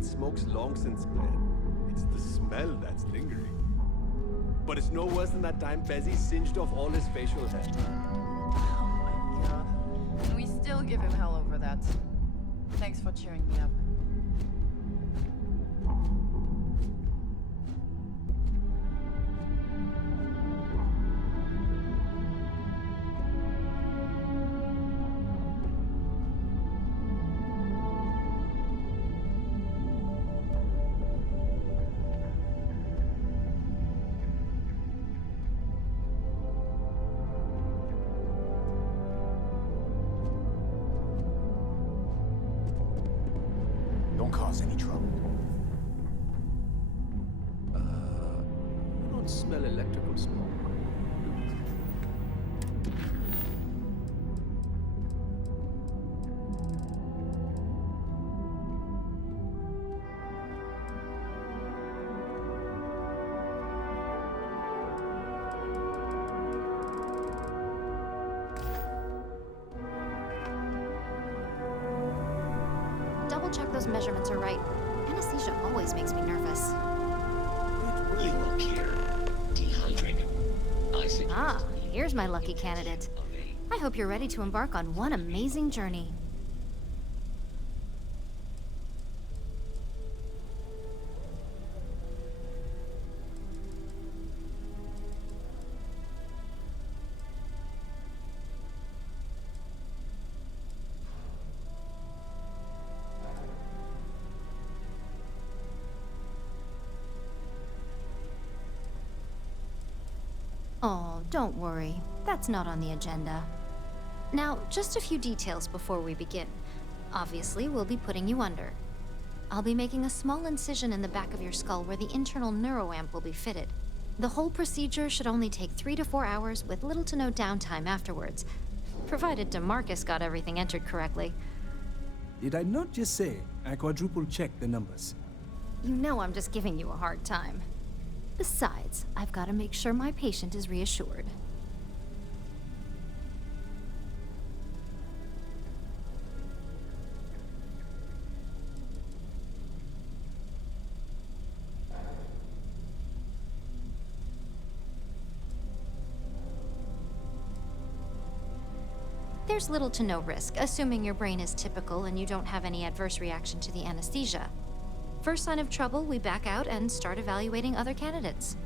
That smoke's long since cleared. It's the smell that's lingering. But it's no worse than that time Bezzy singed off all his facial hair. Oh my god. And we still give him hell over that. Thanks for cheering me up. Don't cause any trouble. I don't smell electrical smoke. Double-check those measurements are right. Anesthesia always makes me nervous. You appear dehydrated. I suggest Ah, here's my lucky candidate. I hope you're ready to embark on one amazing journey. Oh, don't worry. That's not on the agenda. Now, just a few details before we begin. Obviously, we'll be putting you under. I'll be making a small incision in the back of your skull where the internal neuroamp will be fitted. The whole procedure should only take 3 to 4 hours with little to no downtime afterwards, provided DeMarcus got everything entered correctly. Did I not just say I quadruple-checked the numbers? You know I'm just giving you a hard time. Besides, I've got to make sure my patient is reassured. There's little to no risk, assuming your brain is typical and you don't have any adverse reaction to the anesthesia. First sign of trouble, we back out and start evaluating other candidates.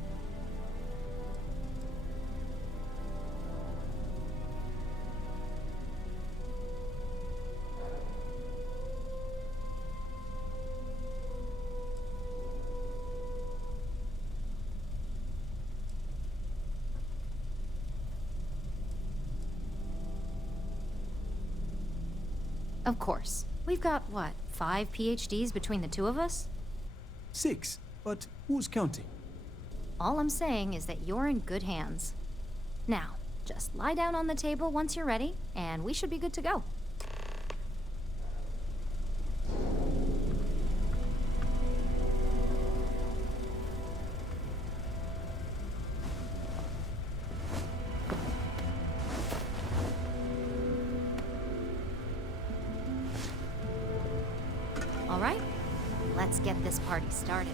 Of course. We've got, what, 5 PhDs between the two of us? 6, but who's counting? All I'm saying is that you're in good hands. Now, just lie down on the table once you're ready, and we should be good to go. All right, let's get this party started.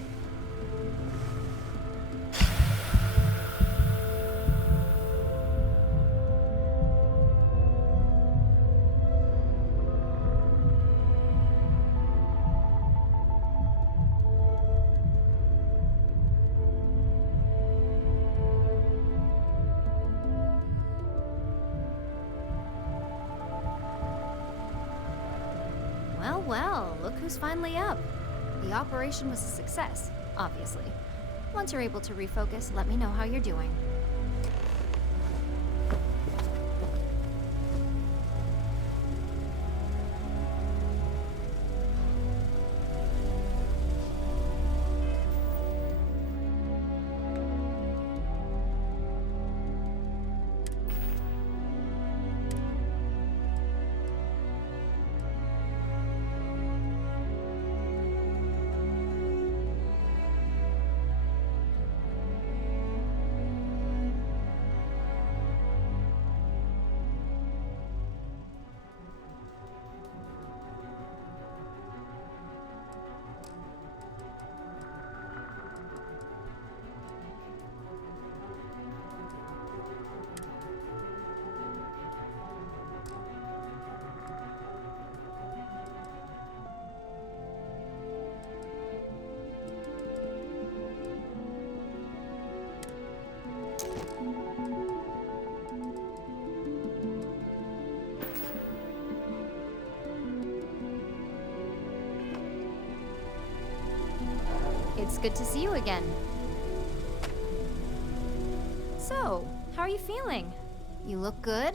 Well, look who's finally up. The operation was a success, obviously. Once you're able to refocus, let me know how you're doing. It's good to see you again. So, how are you feeling? You look good?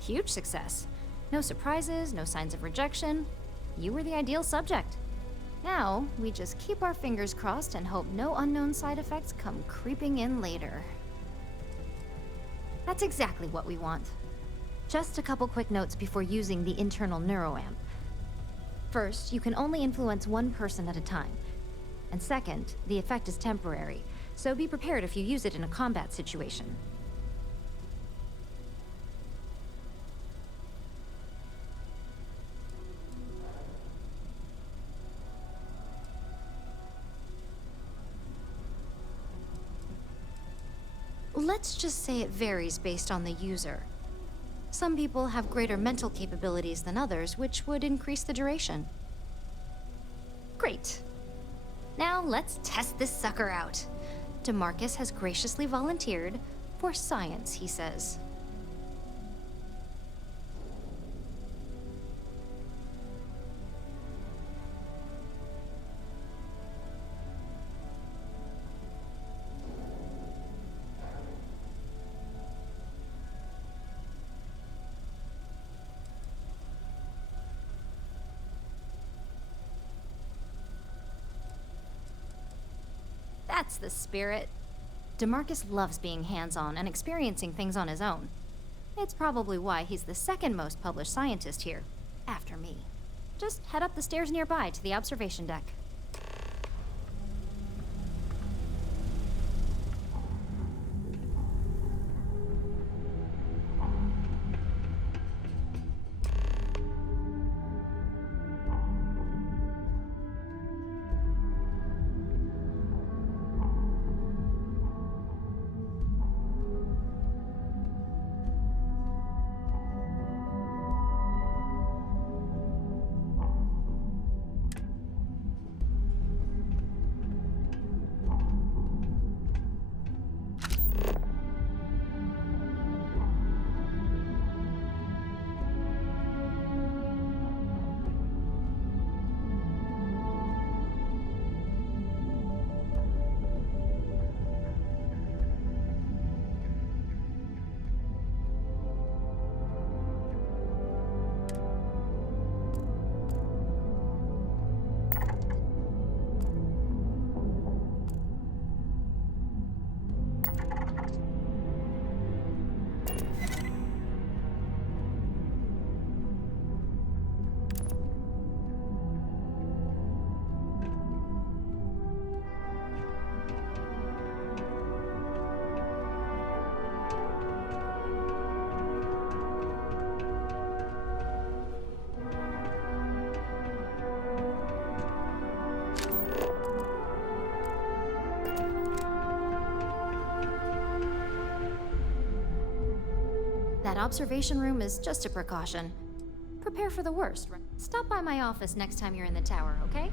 Huge success. No surprises, no signs of rejection. You were the ideal subject. Now, we just keep our fingers crossed and hope no unknown side effects come creeping in later. That's exactly what we want. Just a couple quick notes before using the internal neuroamp. First, you can only influence one person at a time. And second, the effect is temporary, so be prepared if you use it in a combat situation. Let's just say it varies based on the user. Some people have greater mental capabilities than others, which would increase the duration. Great. Now let's test this sucker out. DeMarcus has graciously volunteered for science, he says. That's the spirit. DeMarcus loves being hands-on and experiencing things on his own. It's probably why he's the second most published scientist here, after me. Just head up the stairs nearby to the observation deck. That observation room is just a precaution. Prepare for the worst. Stop by my office next time you're in the tower, okay?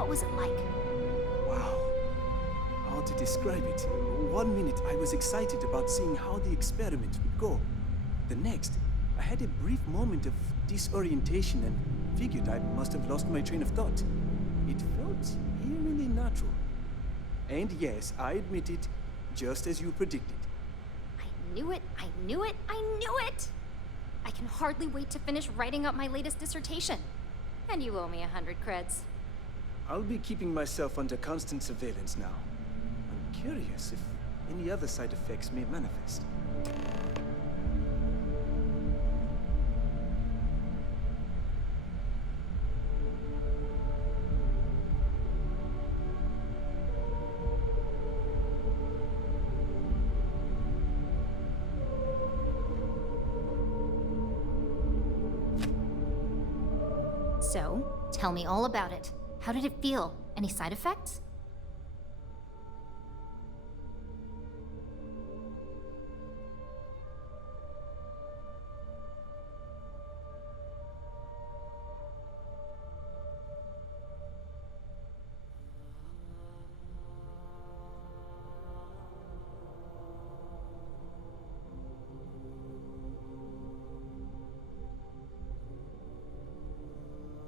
What was it like? Wow. How to describe it? 1 minute I was excited about seeing how the experiment would go. The next, I had a brief moment of disorientation and figured I must have lost my train of thought. It felt eerily natural. And yes, I admit it, just as you predicted. I knew it, I knew it, I knew it! I can hardly wait to finish writing up my latest dissertation. And you owe me 100 creds. I'll be keeping myself under constant surveillance now. I'm curious if any other side effects may manifest. So, tell me all about it. How did it feel? Any side effects?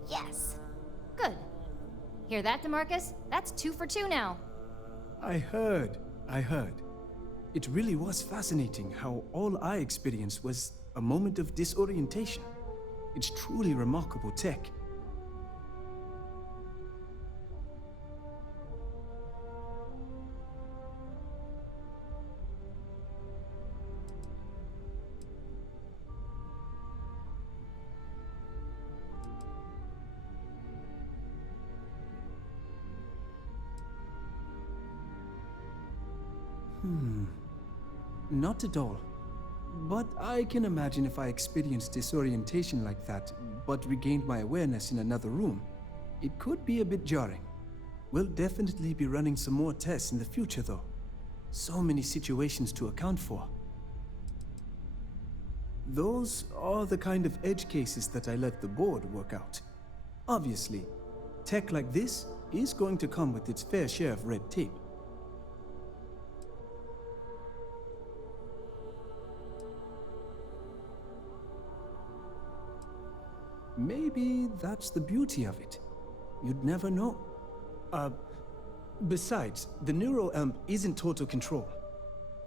Yes. Good. Hear that, DeMarcus? That's 2 for 2 now. I heard. It really was fascinating how all I experienced was a moment of disorientation. It's truly remarkable tech. Not at all. But I can imagine if I experienced disorientation like that, but regained my awareness in another room, it could be a bit jarring. We'll definitely be running some more tests in the future, though. So many situations to account for. Those are the kind of edge cases that I let the board work out. Obviously, tech like this is going to come with its fair share of red tape. Maybe that's the beauty of it. You'd never know. Besides, the neuroamp isn't total control.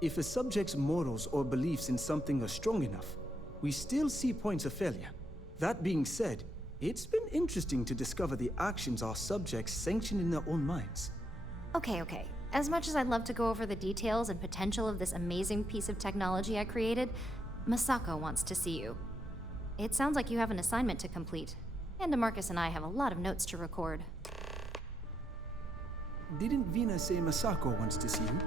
If a subject's morals or beliefs in something are strong enough, we still see points of failure. That being said, it's been interesting to discover the actions our subjects sanction in their own minds. Okay. As much as I'd love to go over the details and potential of this amazing piece of technology I created, Masako wants to see you. It sounds like you have an assignment to complete, and DeMarcus and I have a lot of notes to record. Didn't Vina say Masako wants to see you?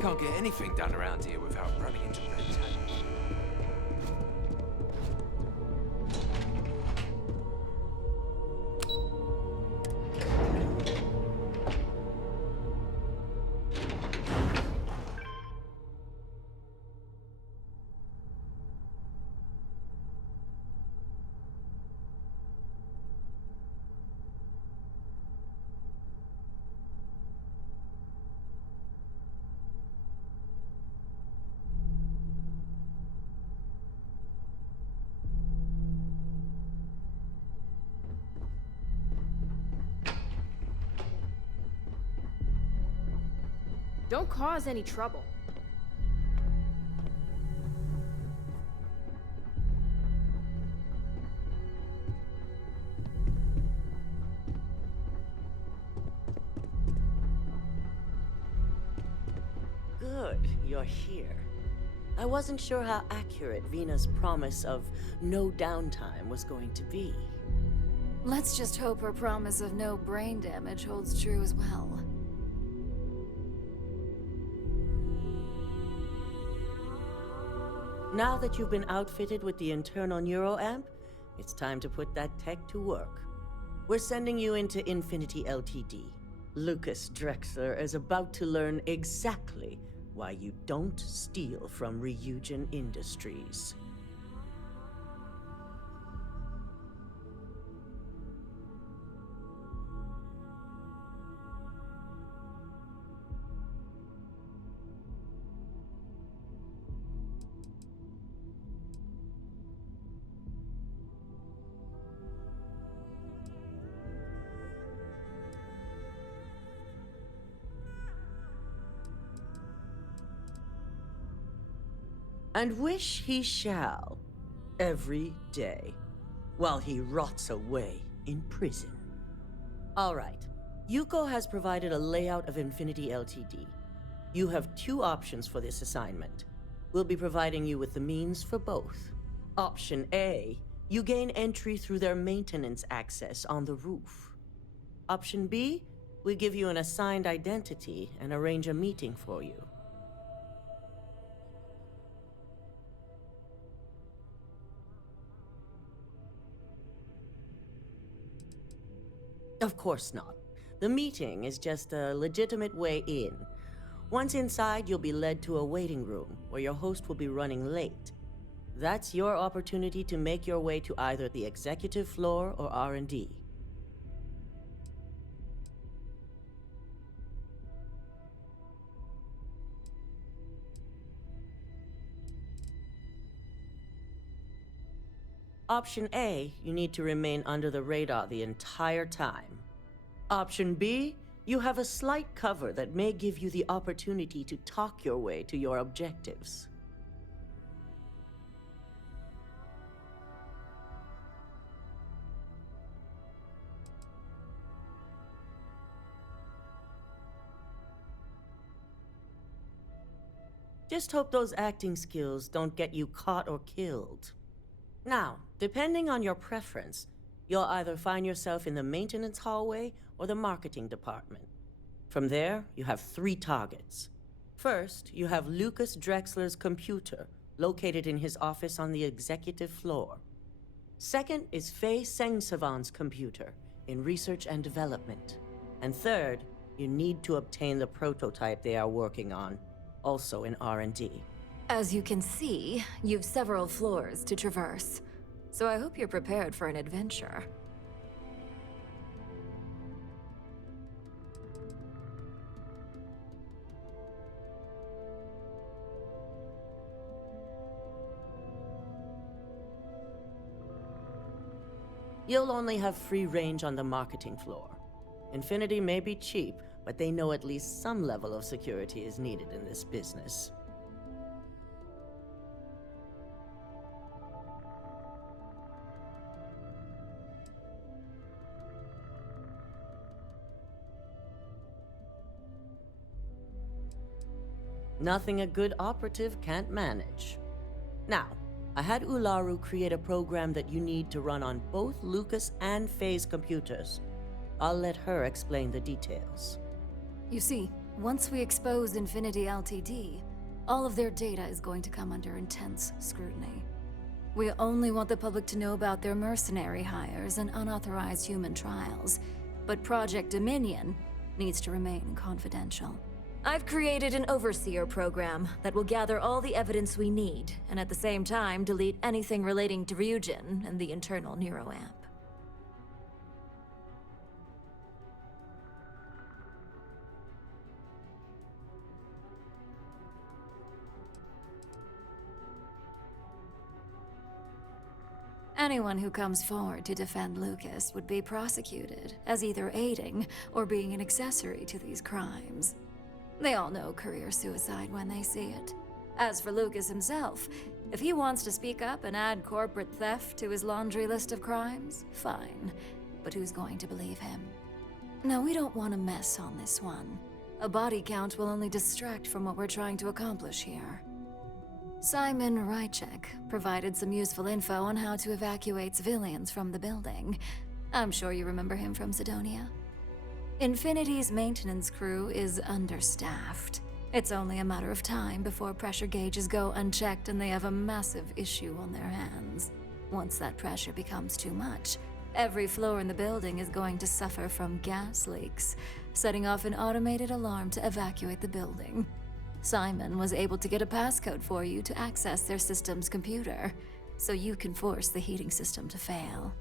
Can't get anything done around here without running into red tape. Don't cause any trouble. Good, you're here. I wasn't sure how accurate Vina's promise of no downtime was going to be. Let's just hope her promise of no brain damage holds true as well. Now that you've been outfitted with the internal neuroamp, it's time to put that tech to work. We're sending you into Infinity LTD. Lucas Drexler is about to learn exactly why you don't steal from Ryujin Industries. And wish he shall, every day, while he rots away in prison. All right, Yuko has provided a layout of Infinity Ltd. You have two options for this assignment. We'll be providing you with the means for both. Option A, you gain entry through their maintenance access on the roof. Option B, we give you an assigned identity and arrange a meeting for you. Of course not. The meeting is just a legitimate way in. Once inside, you'll be led to a waiting room where your host will be running late. That's your opportunity to make your way to either the executive floor or R&D. Option A, you need to remain under the radar the entire time. Option B, you have a slight cover that may give you the opportunity to talk your way to your objectives. Just hope those acting skills don't get you caught or killed. Now, depending on your preference, you'll either find yourself in the maintenance hallway or the marketing department. From there, you have 3 targets. First, you have Lucas Drexler's computer, located in his office on the executive floor. Second is Faye Sengsavan's computer, in research and development. And third, you need to obtain the prototype they are working on, also in R&D. As you can see, you've several floors to traverse, so I hope you're prepared for an adventure. You'll only have free range on the marketing floor. Infinity may be cheap, but they know at least some level of security is needed in this business. Nothing a good operative can't manage. Now, I had Ularu create a program that you need to run on both Lucas and Faye's computers. I'll let her explain the details. You see, once we expose Infinity Ltd, all of their data is going to come under intense scrutiny. We only want the public to know about their mercenary hires and unauthorized human trials, but Project Dominion needs to remain confidential. I've created an overseer program that will gather all the evidence we need, and at the same time delete anything relating to Ryujin and the internal neuroamp. Anyone who comes forward to defend Lucas would be prosecuted as either aiding or being an accessory to these crimes. They all know career suicide when they see it. As for Lucas himself, if he wants to speak up and add corporate theft to his laundry list of crimes, fine. But who's going to believe him? Now, we don't want to mess on this one. A body count will only distract from what we're trying to accomplish here. Simon Ryujin provided some useful info on how to evacuate civilians from the building. I'm sure you remember him from Sidonia. Infinity's maintenance crew is understaffed. It's only a matter of time before pressure gauges go unchecked and they have a massive issue on their hands. Once that pressure becomes too much, every floor in the building is going to suffer from gas leaks. setting off an automated alarm to evacuate the building. Simon was able to get a passcode for you to access their system's computer, so you can force the heating system to fail.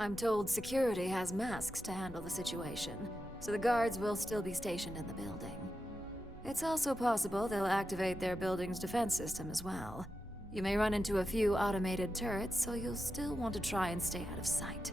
I'm told security has masks to handle the situation, so the guards will still be stationed in the building. It's also possible they'll activate their building's defense system as well. You may run into a few automated turrets, so you'll still want to try and stay out of sight.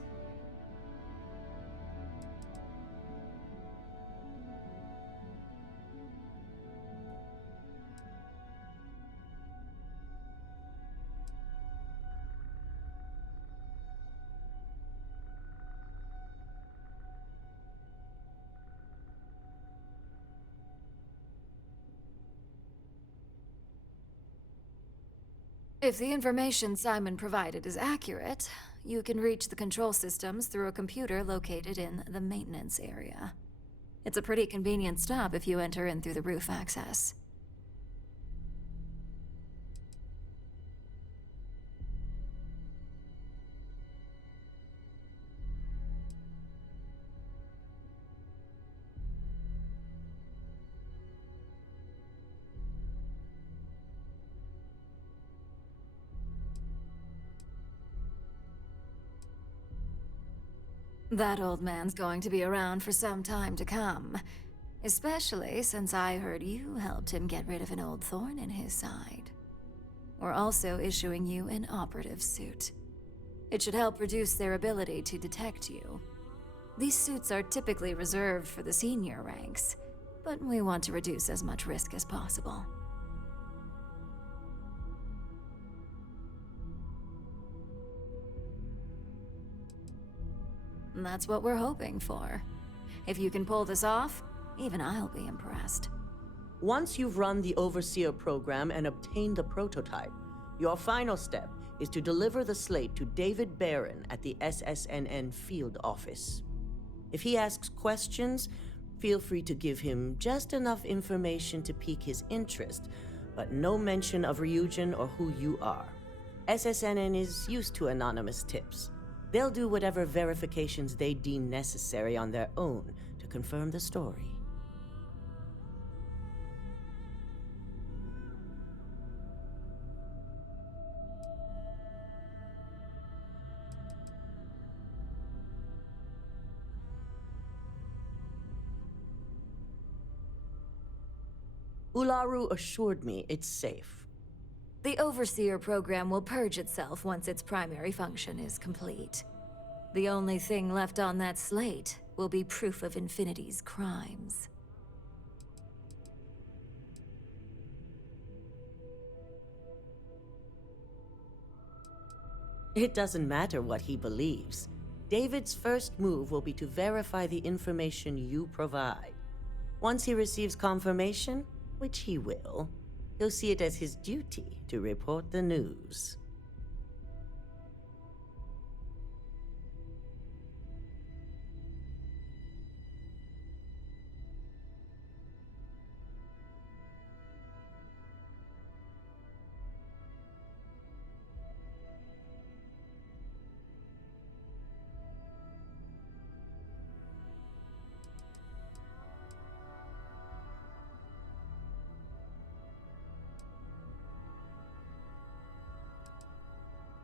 If the information Simon provided is accurate, you can reach the control systems through a computer located in the maintenance area. It's a pretty convenient stop if you enter in through the roof access. That old man's going to be around for some time to come. Especially since I heard you helped him get rid of an old thorn in his side. We're also issuing you an operative suit. It should help reduce their ability to detect you. These suits are typically reserved for the senior ranks, but we want to reduce as much risk as possible. And that's what we're hoping for. If you can pull this off, even I'll be impressed. Once you've run the Overseer program and obtained the prototype, your final step is to deliver the slate to David Barron at the SSNN field office. If he asks questions, feel free to give him just enough information to pique his interest, but no mention of Ryujin or who you are. SSNN is used to anonymous tips. They'll do whatever verifications they deem necessary on their own to confirm the story. Ularu assured me it's safe. The Overseer program will purge itself once its primary function is complete. The only thing left on that slate will be proof of Infinity's crimes. It doesn't matter what he believes. David's first move will be to verify the information you provide. Once he receives confirmation, which he will, he'll see it as his duty to report the news.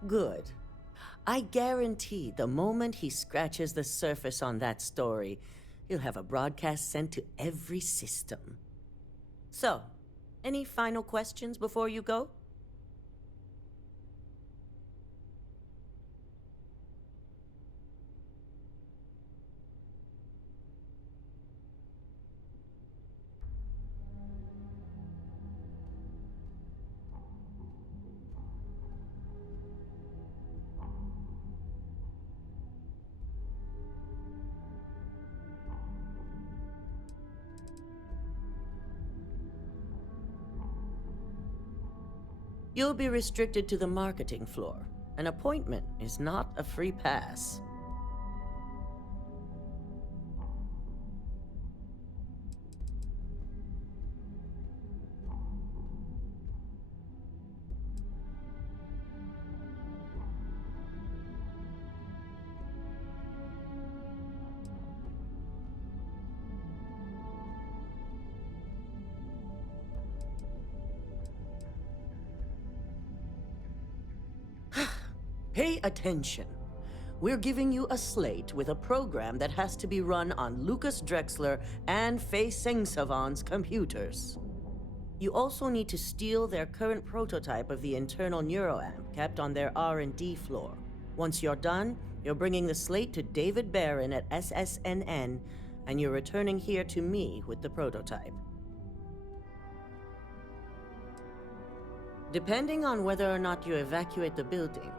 Good. I guarantee the moment he scratches the surface on that story, he'll have a broadcast sent to every system. So, any final questions before you go? You'll be restricted to the marketing floor. An appointment is not a free pass. Pay attention. We're giving you a slate with a program that has to be run on Lucas Drexler and Fei Sengsavan's computers. You also need to steal their current prototype of the internal neuroamp kept on their R&D floor. Once you're done, you're bringing the slate to David Barron at SSNN, and you're returning here to me with the prototype. Depending on whether or not you evacuate the building,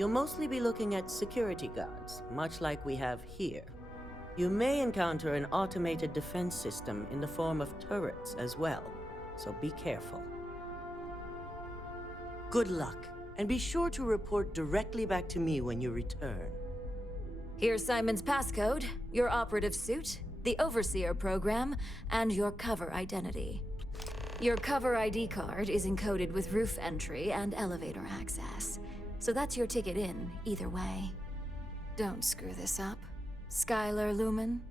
you'll mostly be looking at security guards, much like we have here. You may encounter an automated defense system in the form of turrets as well, so be careful. Good luck, and be sure to report directly back to me when you return. Here's Simon's passcode, your operative suit, the Overseer program, and your cover identity. Your cover ID card is encoded with roof entry and elevator access. So that's your ticket in, either way. Don't screw this up, Skylar Lumen.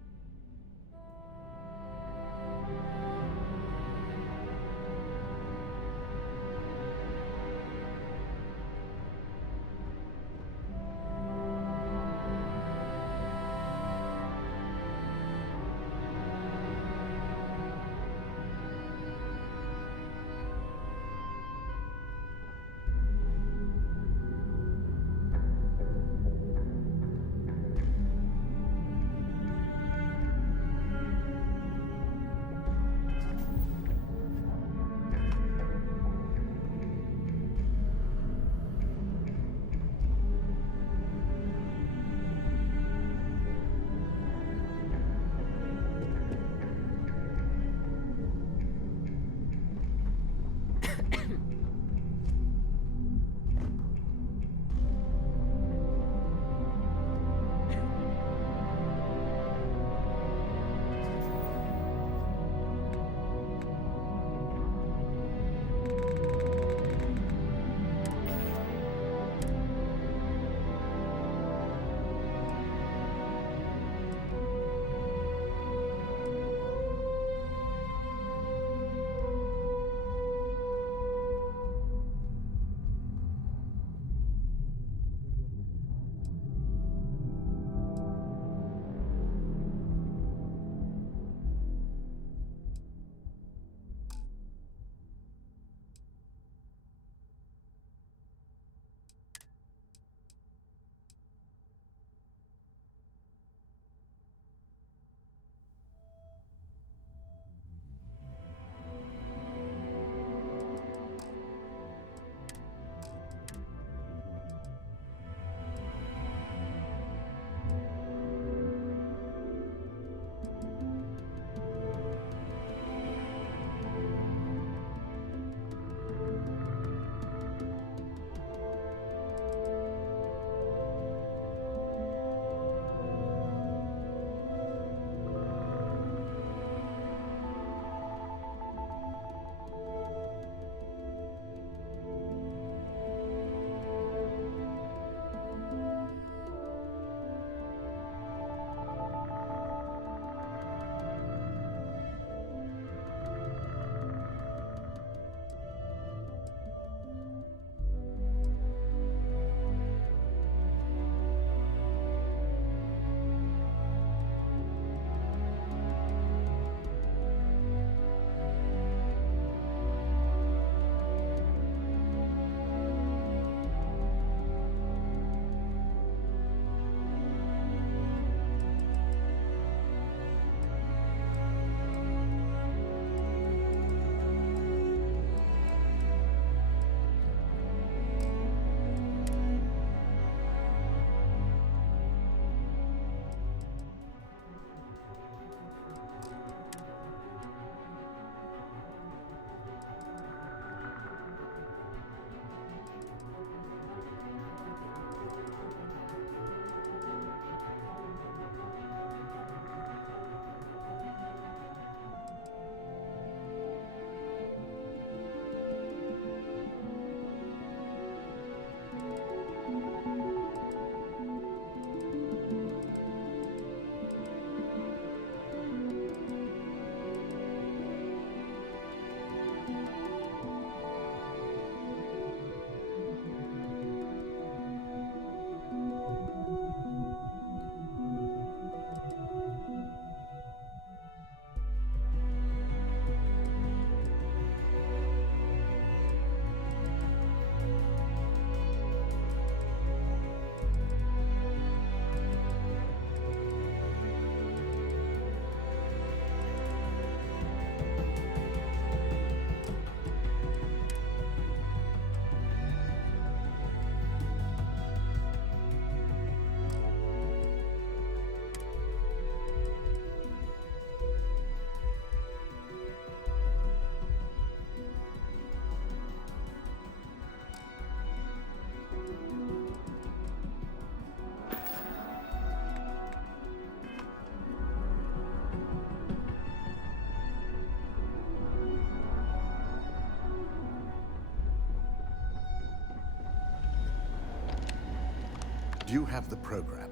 Do you have the program?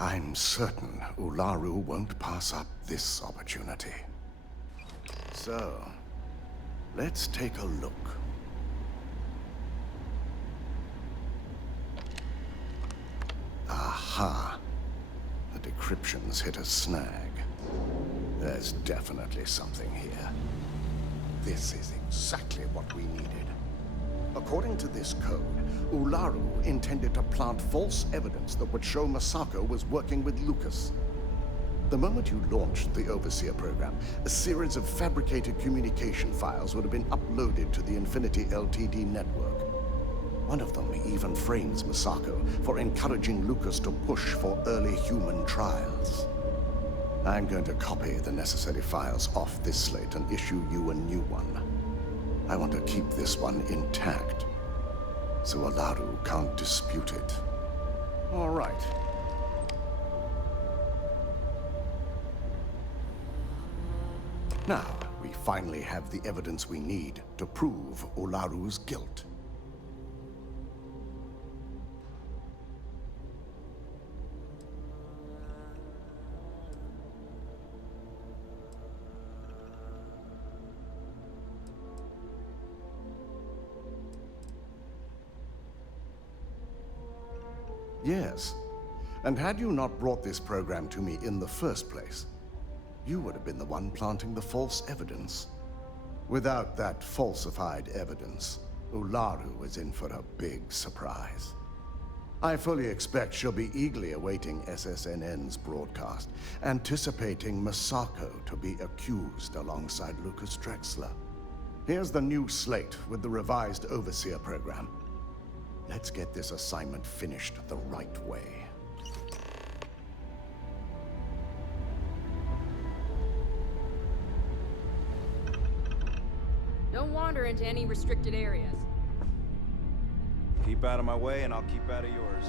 I'm certain Ularu won't pass up this opportunity. So, let's take a look. Aha! The decryption's hit a snag. There's definitely something here. This is exactly what we needed. According to this code, Ularu intended to plant false evidence that would show Masako was working with Lucas. The moment you launched the Overseer program, a series of fabricated communication files would have been uploaded to the Infinity LTD network. One of them even frames Masako for encouraging Lucas to push for early human trials. I'm going to copy the necessary files off this slate and issue you a new one. I want to keep this one intact, so Ularu can't dispute it. All right. Now, we finally have the evidence we need to prove Ularu's guilt. Yes. And had you not brought this program to me in the first place, you would have been the one planting the false evidence. Without that falsified evidence, Ularu is in for a big surprise. I fully expect she'll be eagerly awaiting SSNN's broadcast, anticipating Masako to be accused alongside Lucas Drexler. Here's the new slate with the revised Overseer program. Let's get this assignment finished the right way. Don't wander into any restricted areas. Keep out of my way and I'll keep out of yours.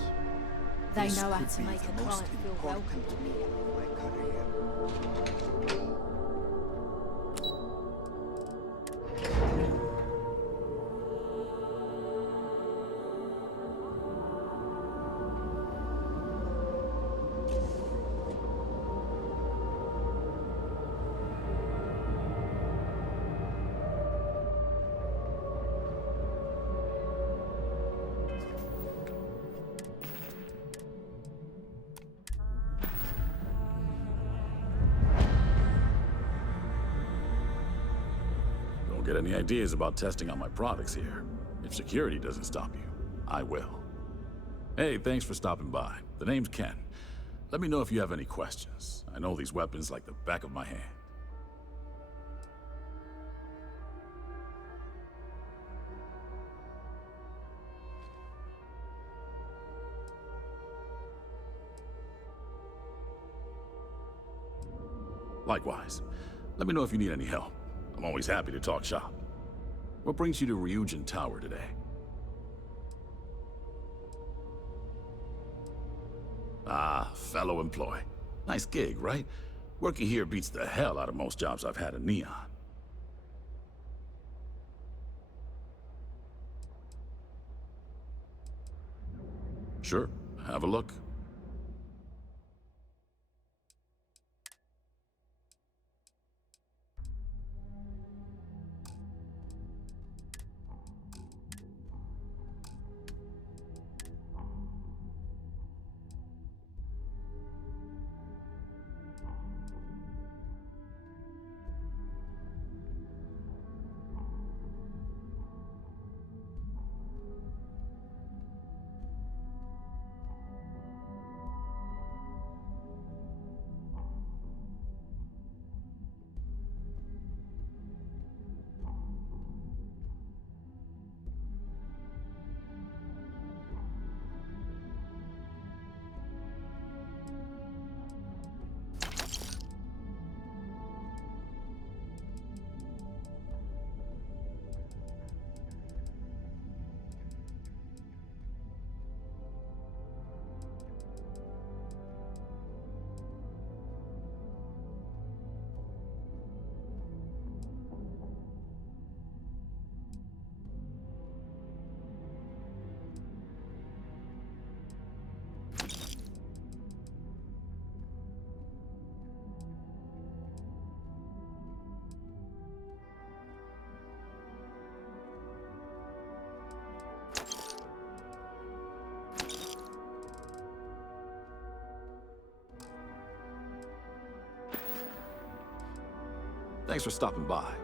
They know how to make a client feel welcome. Get any ideas about testing out my products here? If security doesn't stop you, I will. Hey, thanks for stopping by. The name's Ken. Let me know if you have any questions. I know these weapons like the back of my hand. Likewise. Let me know if you need any help. I'm always happy to talk shop. What brings you to Ryujin Tower today? Ah, fellow employee. Nice gig, right? Working here beats the hell out of most jobs I've had in Neon. Sure, have a look. Thanks for stopping by.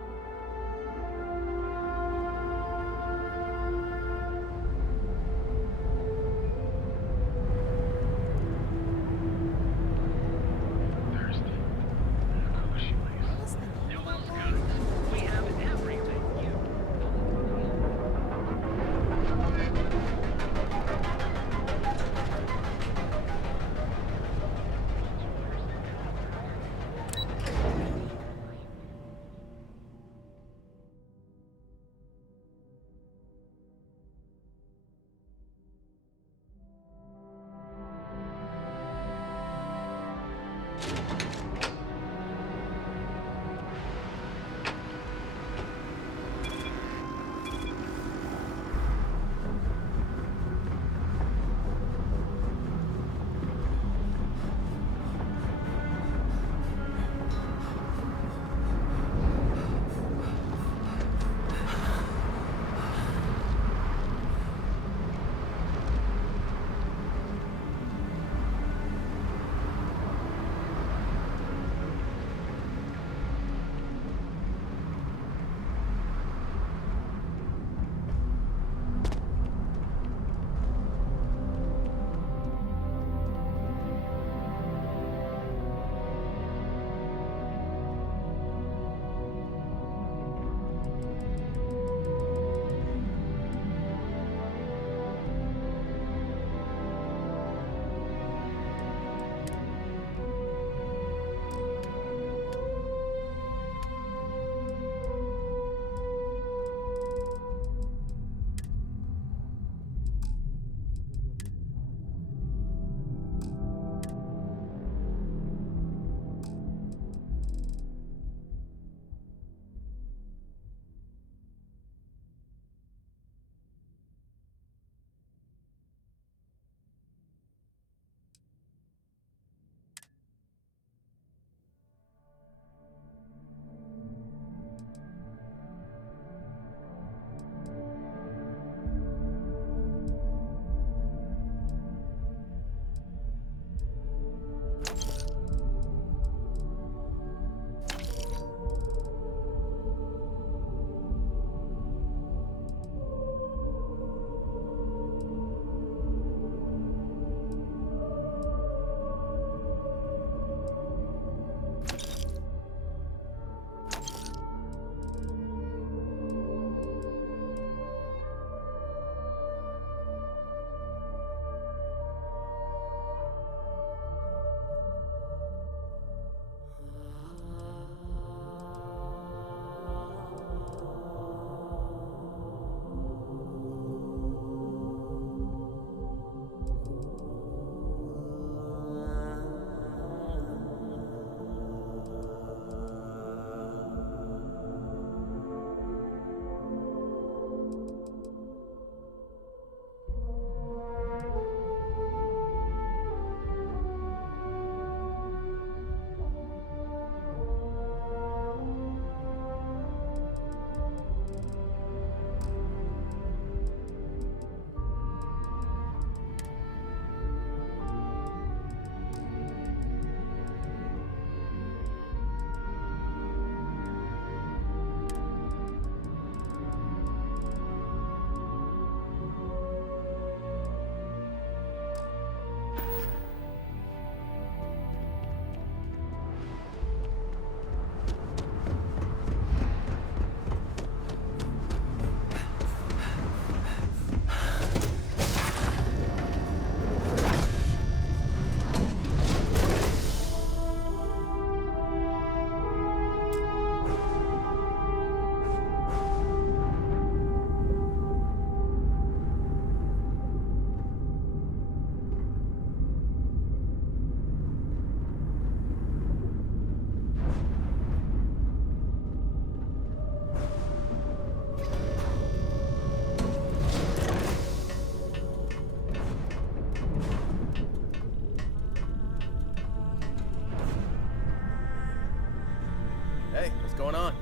going on?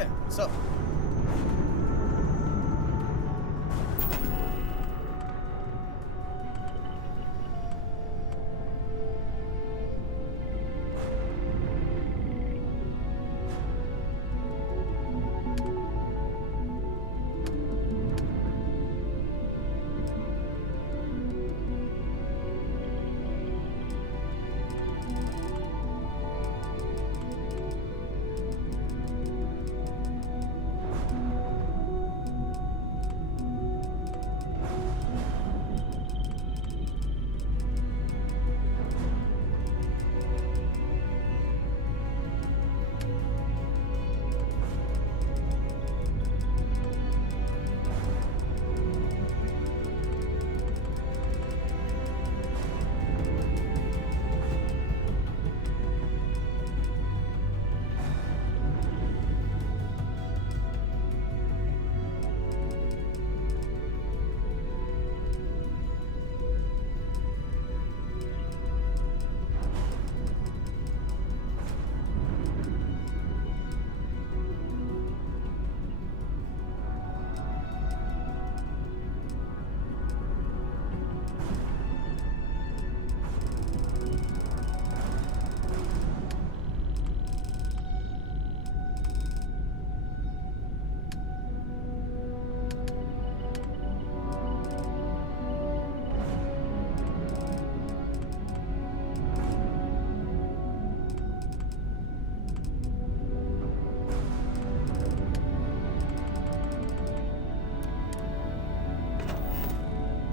Yeah, what's up?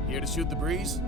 Here to shoot the breeze?